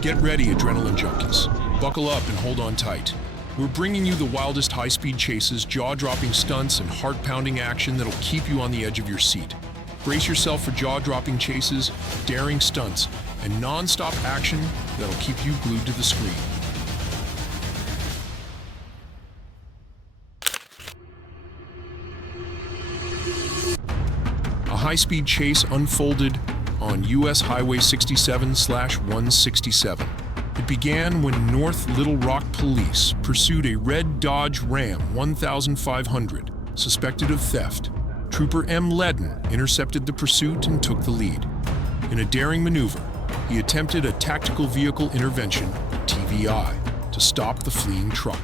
Get ready, adrenaline junkies. Buckle up and hold on tight. We're bringing you the wildest high-speed chases, jaw-dropping stunts, and heart-pounding action that'll keep you on the edge of your seat. Brace yourself for jaw-dropping chases, daring stunts, and non-stop action that'll keep you glued to the screen. A high-speed chase unfolded on U.S. Highway 67/167. It began when North Little Rock police pursued a red Dodge Ram 1500 suspected of theft. Trooper M. Ledden intercepted the pursuit and took the lead. In a daring maneuver, he attempted a tactical vehicle intervention, TVI, to stop the fleeing truck.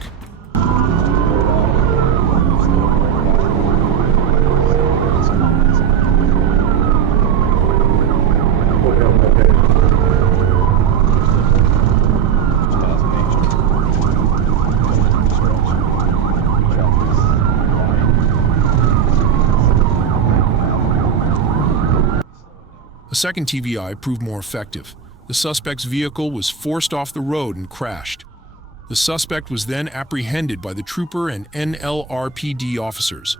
A second TVI proved more effective. The suspect's vehicle was forced off the road and crashed. The suspect was then apprehended by the trooper and NLRPD officers.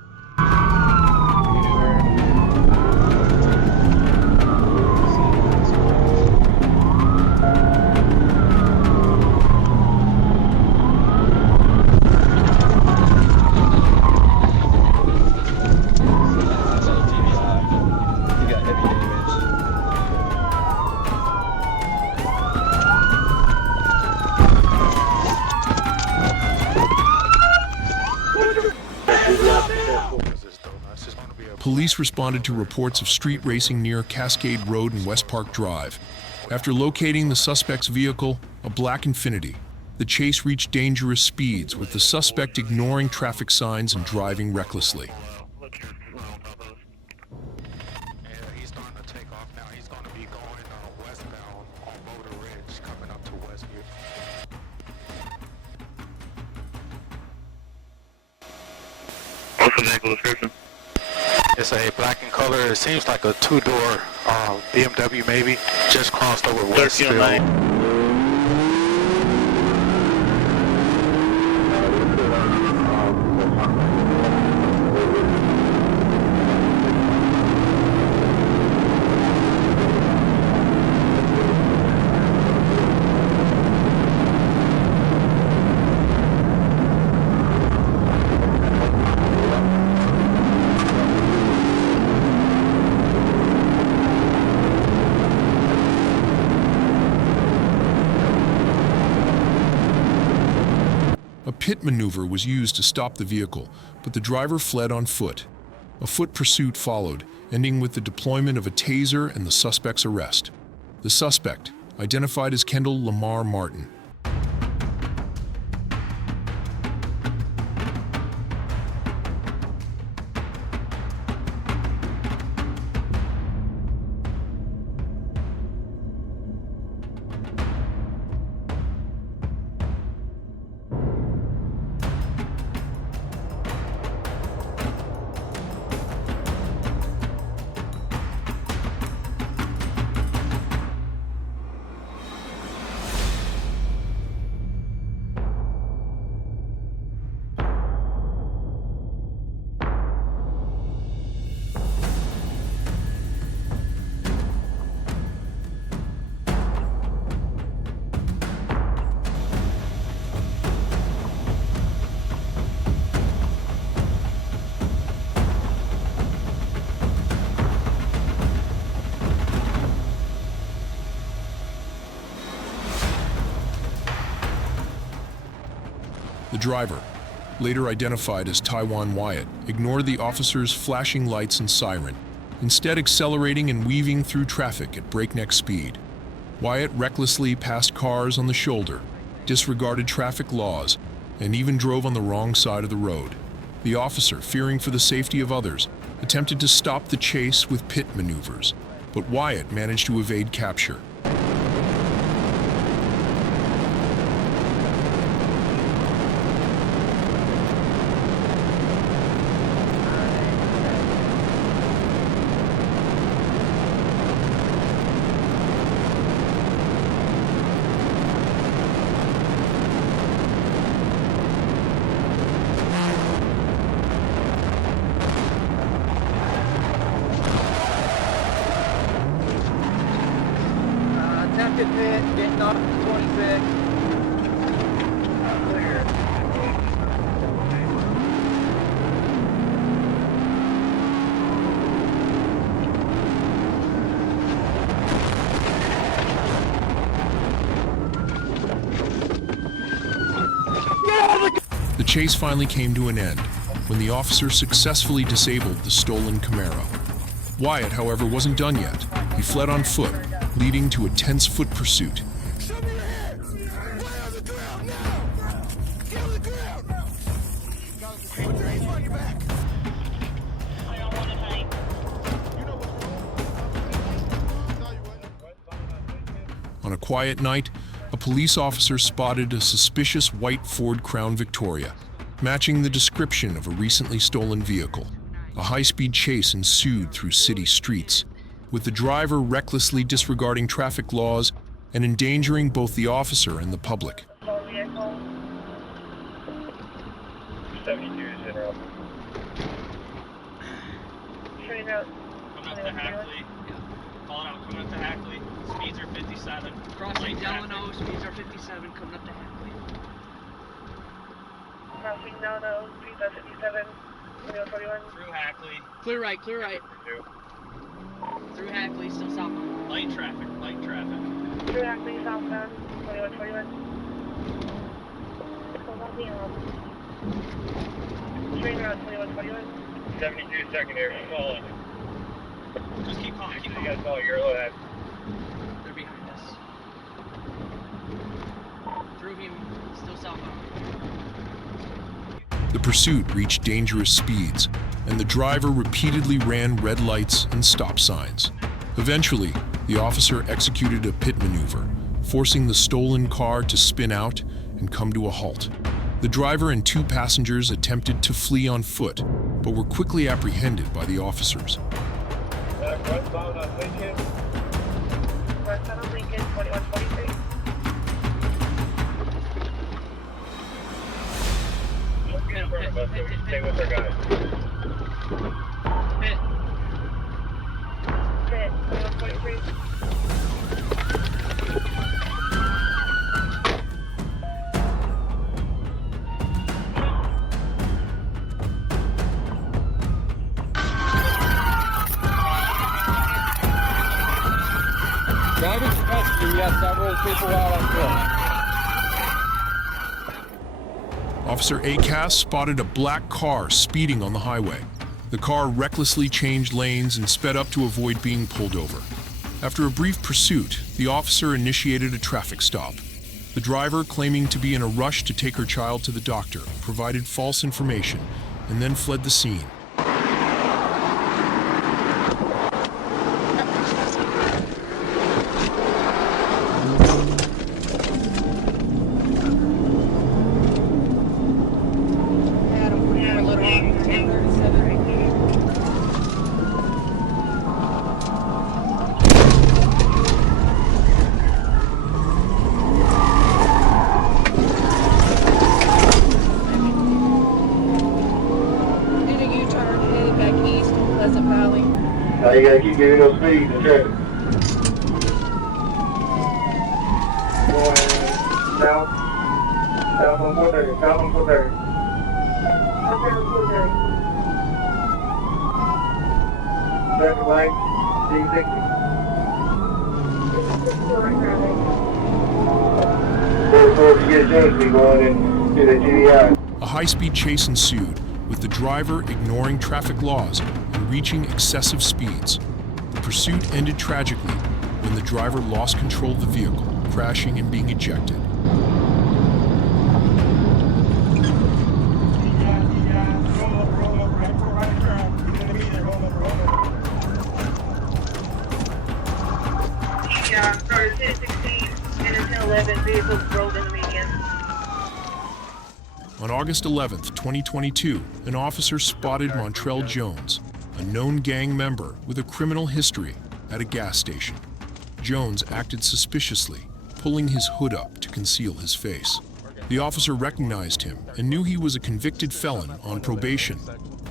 Police responded to reports of street racing near Cascade Road and West Park Drive. After locating the suspect's vehicle, a black Infiniti, the chase reached dangerous speeds, with the suspect ignoring traffic signs and driving recklessly. He's starting to take off now. He's going to be going westbound on Boulder Ridge, coming up to Westview. What's the vehicle description? It's a black in color. It seems like a two-door BMW maybe. Just crossed over Westview. A pit maneuver was used to stop the vehicle, but the driver fled on foot. A foot pursuit followed, ending with the deployment of a taser and the suspect's arrest. The suspect, identified as Kendall Lamar Martin. The driver, later identified as Taiwan Wyatt, ignored the officer's flashing lights and siren, instead accelerating and weaving through traffic at breakneck speed. Wyatt recklessly passed cars on the shoulder, disregarded traffic laws, and even drove on the wrong side of the road. The officer, fearing for the safety of others, attempted to stop the chase with pit maneuvers, but Wyatt managed to evade capture. Active pit, getting off the 26. Clear. The chase finally came to an end when the officer successfully disabled the stolen Camaro. Wyatt, however, wasn't done yet. He fled on foot, leading to a tense foot pursuit. On a quiet night, a police officer spotted a suspicious white Ford Crown Victoria, matching the description of a recently stolen vehicle. A high-speed chase ensued through city streets, with the driver recklessly disregarding traffic laws and endangering both the officer and the public. 72 is in route. Coming up to Hackley. Calling out, coming up to Hackley. Speeds are 57. Crossing Delano, speeds are 57, coming up to Hackley. Crossing Delano, speeds are 57. 41. Through Hackley. Clear right, clear right. Through Hackley, still southbound. Light traffic, light traffic. Through Hackley, southbound, 2141. Train route 2141. 72 secondary, falling. Just keep calling, keep You calling. guys follow your low head. They're behind us. Through him, still southbound. The pursuit reached dangerous speeds, and the driver repeatedly ran red lights and stop signs. Eventually, the officer executed a pit maneuver, forcing the stolen car to spin out and come to a halt. The driver and two passengers attempted to flee on foot, but were quickly apprehended by the officers. Westbound on Lincoln. Westbound on Lincoln, 2143. Let's get in front of us so we can stay with our guys. Pit. Pit, 2143. Driving to rescue, we have several people out on foot. Officer Acast spotted a black car speeding on the highway. The car recklessly changed lanes and sped up to avoid being pulled over. After a brief pursuit, the officer initiated a traffic stop. The driver, claiming to be in a rush to take her child to the doctor, provided false information and then fled the scene. Now you gotta keep giving those speeds and traffic. Going south. South on 430. South on 430. Traffic light. D60. 44, if you get a chance, be going into the GDI. A high-speed chase ensued, with the driver ignoring traffic laws and reaching excessive speeds. The pursuit ended tragically when the driver lost control of the vehicle, crashing and being ejected. Yeah, started 1016 and until 11 vehicles rolled in the median. On August 11th, 2022, an officer spotted Montrell Jones, a known gang member with a criminal history, at a gas station. Jones acted suspiciously, pulling his hood up to conceal his face. The officer recognized him and knew he was a convicted felon on probation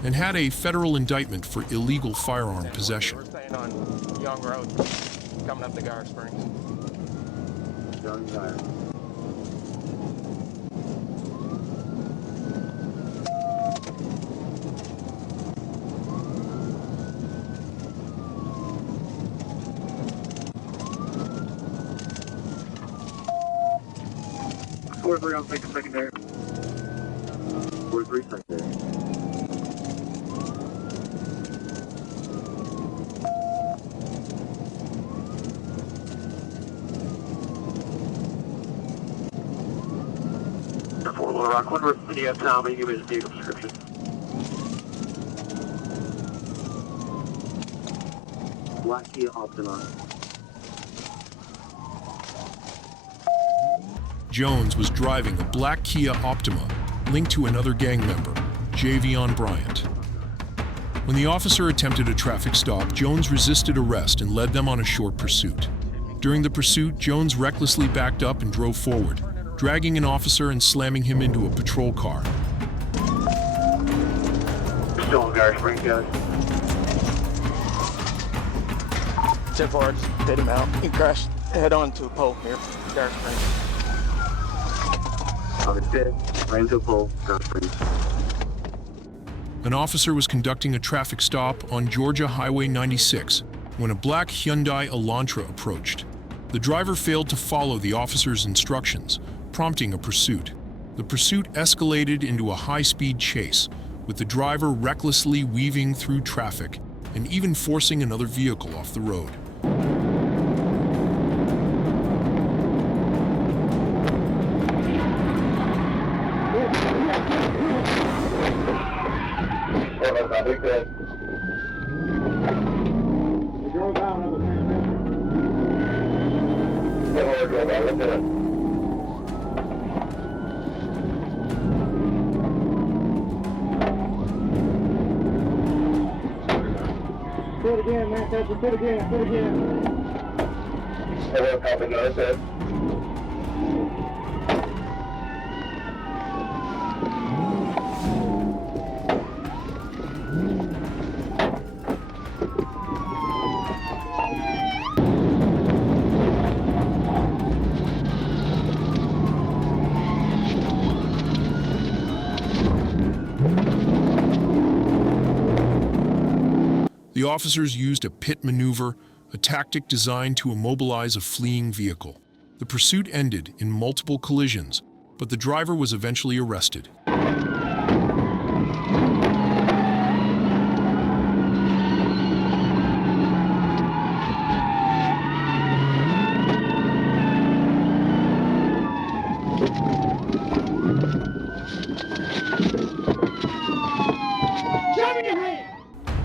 and had a federal indictment for illegal firearm possession. We're staying on Young Road, coming up to Gar Springs. Three on secondary. 43 secondary. Fort Little Rock, Windward City of town, may you give me the vehicle description? Black Kia Optima. Jones was driving a black Kia Optima linked to another gang member, Javion Bryant. When the officer attempted a traffic stop, Jones resisted arrest and led them on a short pursuit. During the pursuit, Jones recklessly backed up and drove forward, dragging an officer and slamming him into a patrol car. Still on Gary Springs, guys. 10-4, hit him out. He crashed head-on to a pole here, Gary Springs. On the dead, ran into a pole, Gary Springs. An officer was conducting a traffic stop on Georgia Highway 96 when a black Hyundai Elantra approached. The driver failed to follow the officer's instructions, prompting a pursuit. The pursuit escalated into a high-speed chase, with the driver recklessly weaving through traffic and even forcing another vehicle off the road. Say it again, man. Say it again. Say it again. Hello, copy. No, sir. The officers used a pit maneuver, a tactic designed to immobilize a fleeing vehicle. The pursuit ended in multiple collisions, but the driver was eventually arrested.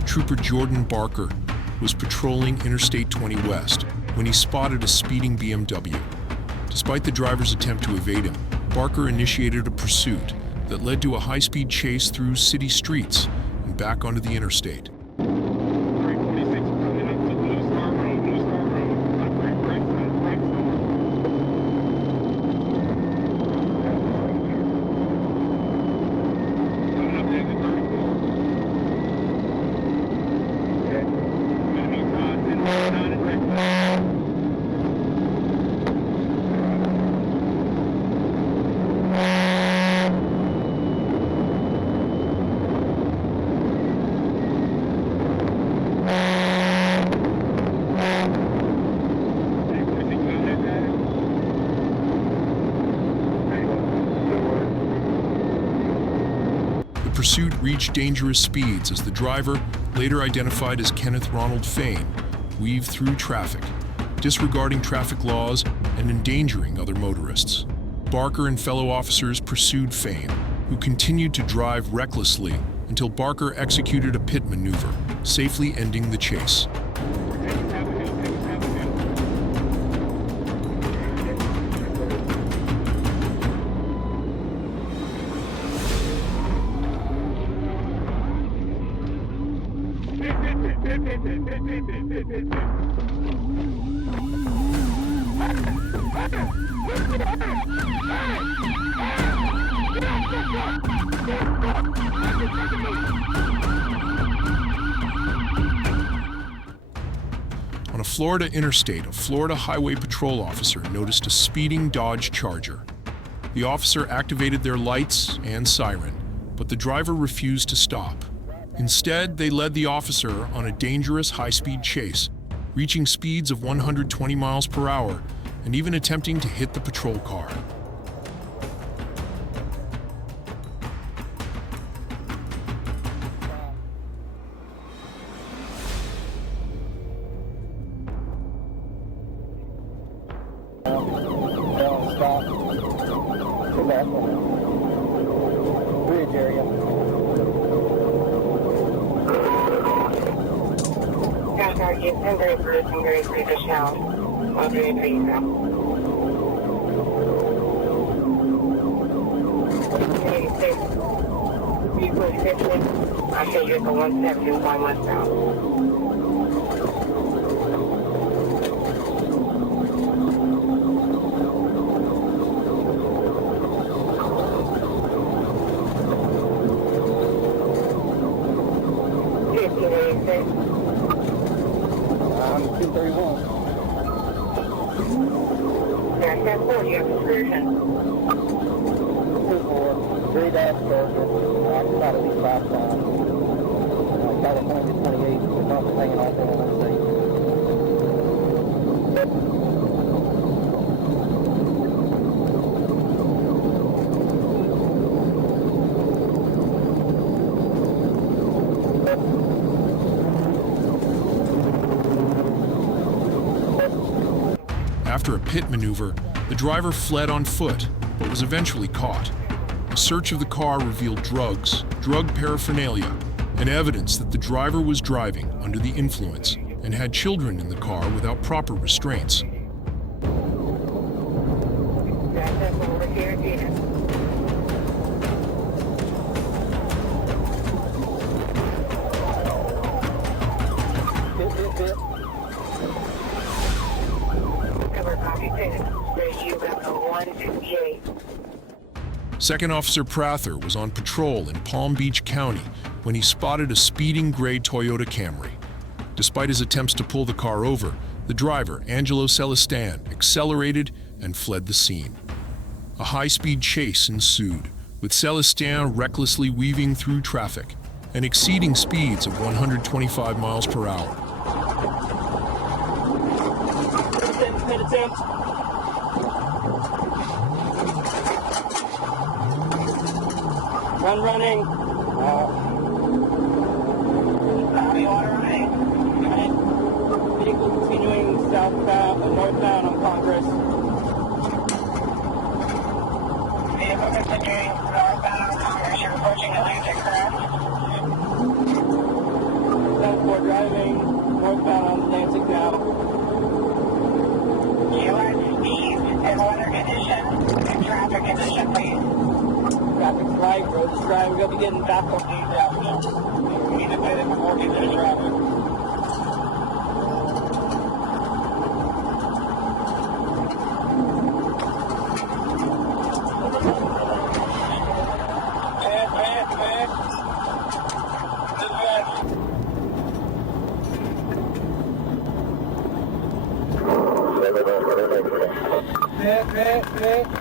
Trooper Jordan Barker was patrolling Interstate 20 West when he spotted a speeding BMW. Despite the driver's attempt to evade him, Barker initiated a pursuit that led to a high-speed chase through city streets and back onto the interstate. 346 coming up to Blue Star Road, Blue Star Road. Right side. Coming up to exit 34. The pursuit reached dangerous speeds as the driver, later identified as Kenneth Ronald Fain, weaved through traffic, disregarding traffic laws and endangering other motorists. Barker and fellow officers pursued Fain, who continued to drive recklessly until Barker executed a pit maneuver, safely ending the chase. On a Florida interstate, a Florida Highway Patrol officer noticed a speeding Dodge Charger. The officer activated their lights and siren, but the driver refused to stop. Instead, they led the officer on a dangerous high-speed chase, reaching speeds of 120 miles per hour and even attempting to hit the patrol car. Stop. Go back. Bridge area. Target 1033 Dashcam. 133 now. 86. Vehicle 50. I show you at the 171 westbound. I'm 231. Yeah, 10-4, you have excursion. 2-4. 3 dash charger. I've got at least 5 times. California 28. So probably hanging out there on the After a pit maneuver, the driver fled on foot, but was eventually caught. A search of the car revealed drugs, drug paraphernalia, and evidence that the driver was driving under the influence and had children in the car without proper restraints. Second Officer Prather was on patrol in Palm Beach County when he spotted a speeding gray Toyota Camry. Despite his attempts to pull the car over, the driver, Angelo Celestin, accelerated and fled the scene. A high-speed chase ensued, with Celestin recklessly weaving through traffic and exceeding speeds of 125 miles per hour. Attempt. Running. Vehicle continuing southbound, northbound on Congress. Vehicle continuing northbound on Congress. You're approaching Atlantic, correct? 10-4 driving northbound on Atlantic now. U.S. speed and weather condition and traffic condition, please. Traffic's right, road's dry, we're going to be getting back on the traffic. We need to pay them before we get to the traffic.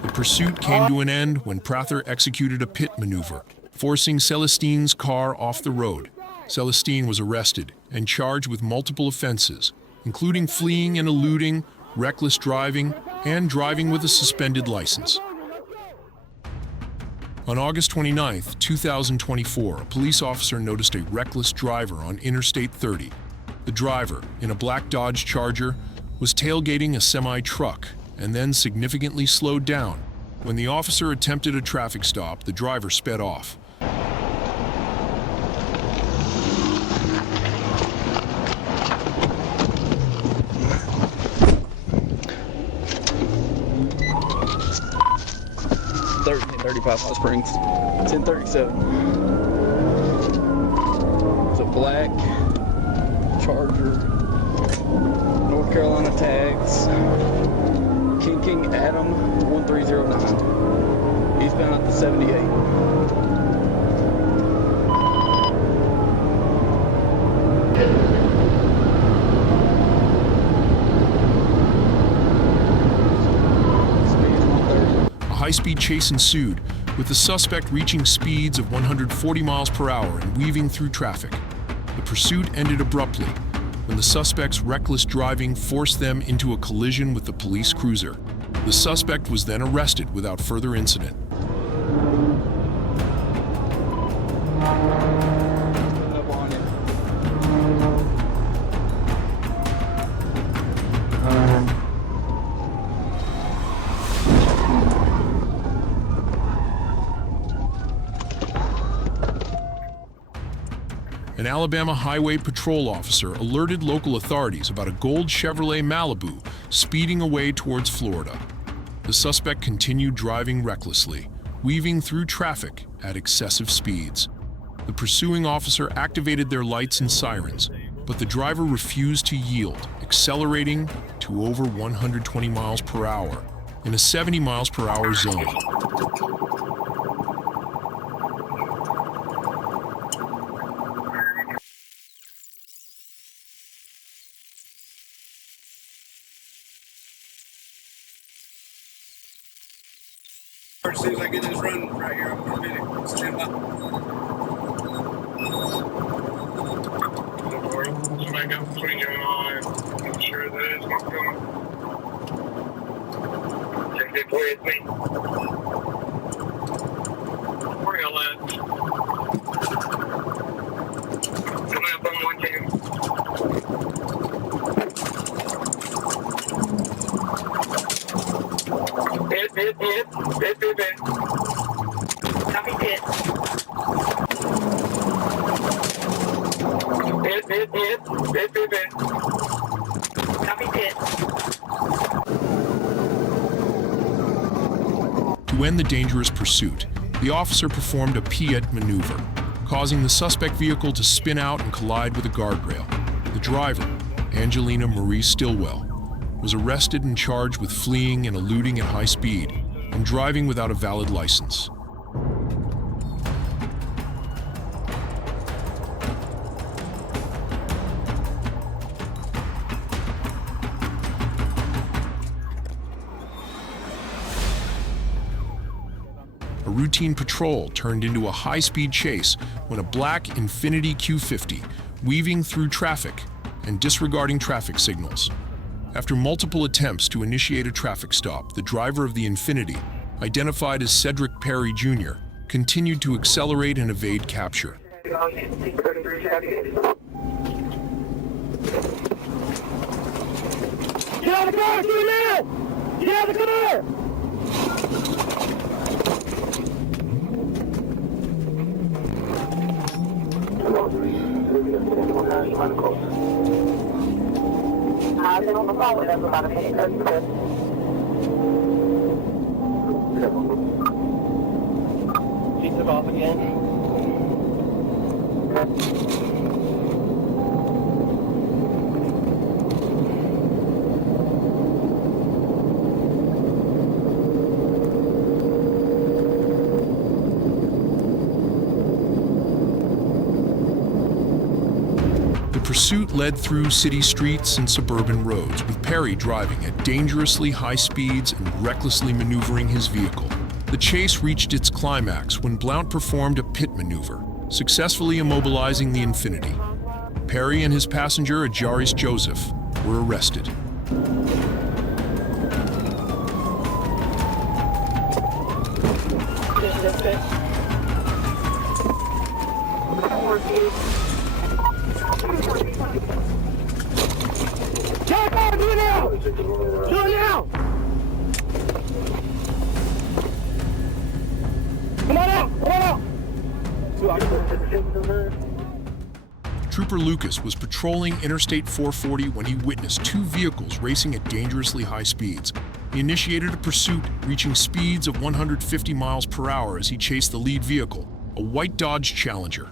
The pursuit came to an end when Prather executed a pit maneuver, forcing Celestin's car off the road. Celestin was arrested and charged with multiple offenses, including fleeing and eluding, reckless driving, and driving with a suspended license. On August 29, 2024, a police officer noticed a reckless driver on Interstate 30. The driver, in a black Dodge Charger, was tailgating a semi-truck and then significantly slowed down. When the officer attempted a traffic stop, the driver sped off. Hot Springs, 1037. It's a black Charger, North Carolina tags, King Adam 1309. Eastbound up to 78. high-speed chase ensued, with the suspect reaching speeds of 140 miles per hour and weaving through traffic. The pursuit ended abruptly when the suspect's reckless driving forced them into a collision with the police cruiser. The suspect was then arrested without further incident. An Alabama Highway Patrol officer alerted local authorities about a gold Chevrolet Malibu speeding away towards Florida. The suspect continued driving recklessly, weaving through traffic at excessive speeds. The pursuing officer activated their lights and sirens, but the driver refused to yield, accelerating to over 120 miles per hour in a 70 miles per hour zone. As soon as I get this run right here, I'm going to stand by. Somebody got between you and I. I'm sure that it's not coming. Take it with me. Where y'all at? Coming up on 110. Hit. Copy hit. Hit. Copy hit. To end the dangerous pursuit, the officer performed a Piet maneuver, causing the suspect vehicle to spin out and collide with a guardrail. The driver, Angelina Marie Stillwell, was arrested and charged with fleeing and eluding at high speed and driving without a valid license. A routine patrol turned into a high-speed chase when a black Infiniti Q50, weaving through traffic and disregarding traffic signals. After multiple attempts to initiate a traffic stop, the driver of the Infiniti, identified as Cedric Perry Jr., continued to accelerate and evade capture. Get out of the car! Do it now! Get out of the car! I've been on the phone with them for about a minute. She took off again. The pursuit led through city streets and suburban roads, with Perry driving at dangerously high speeds and recklessly maneuvering his vehicle. The chase reached its climax when Blount performed a pit maneuver, successfully immobilizing the Infiniti. Perry and his passenger, Ajaris Joseph, were arrested. Jack, do it now! Do it now! Come on out! Come on out! Trooper Lucas was patrolling Interstate 440 when he witnessed two vehicles racing at dangerously high speeds. He initiated a pursuit, reaching speeds of 150 miles per hour as he chased the lead vehicle, a white Dodge Challenger.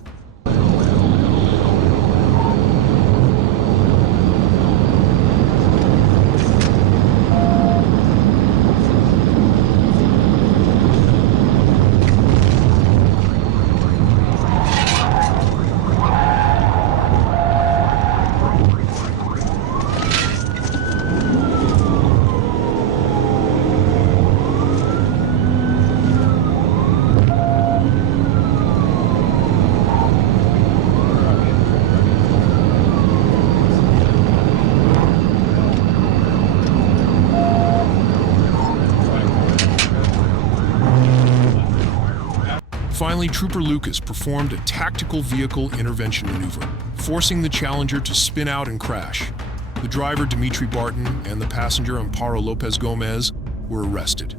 Finally, Trooper Lucas performed a tactical vehicle intervention maneuver, forcing the Challenger to spin out and crash. The driver, Dimitri Barton, and the passenger, Amparo Lopez Gomez, were arrested.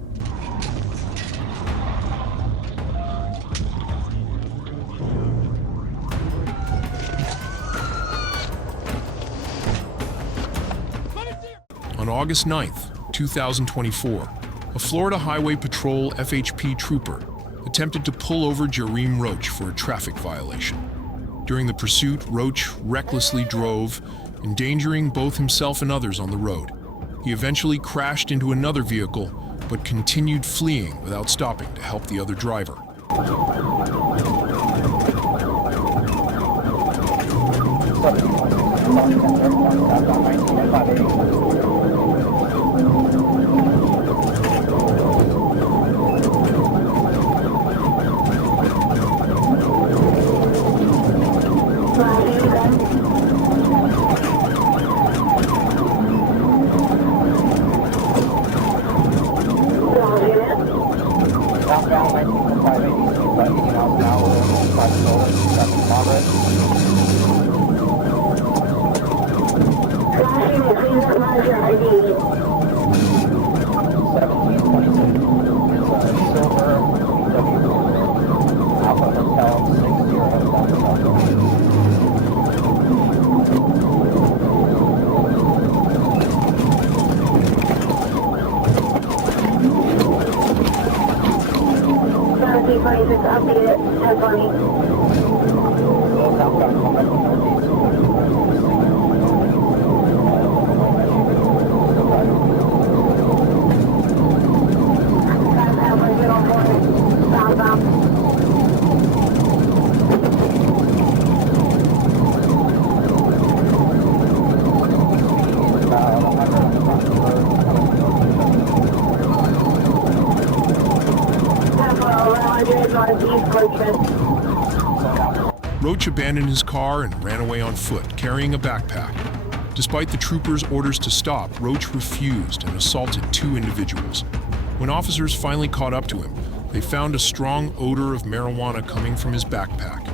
On August 9th, 2024, a Florida Highway Patrol FHP trooper attempted to pull over Jareem Roach for a traffic violation. During the pursuit, Roach recklessly drove, endangering both himself and others on the road. He eventually crashed into another vehicle, but continued fleeing without stopping to help the other driver. Roach abandoned his car and ran away on foot, carrying a backpack. Despite the troopers' orders to stop, Roach refused and assaulted two individuals. When officers finally caught up to him, they found a strong odor of marijuana coming from his backpack.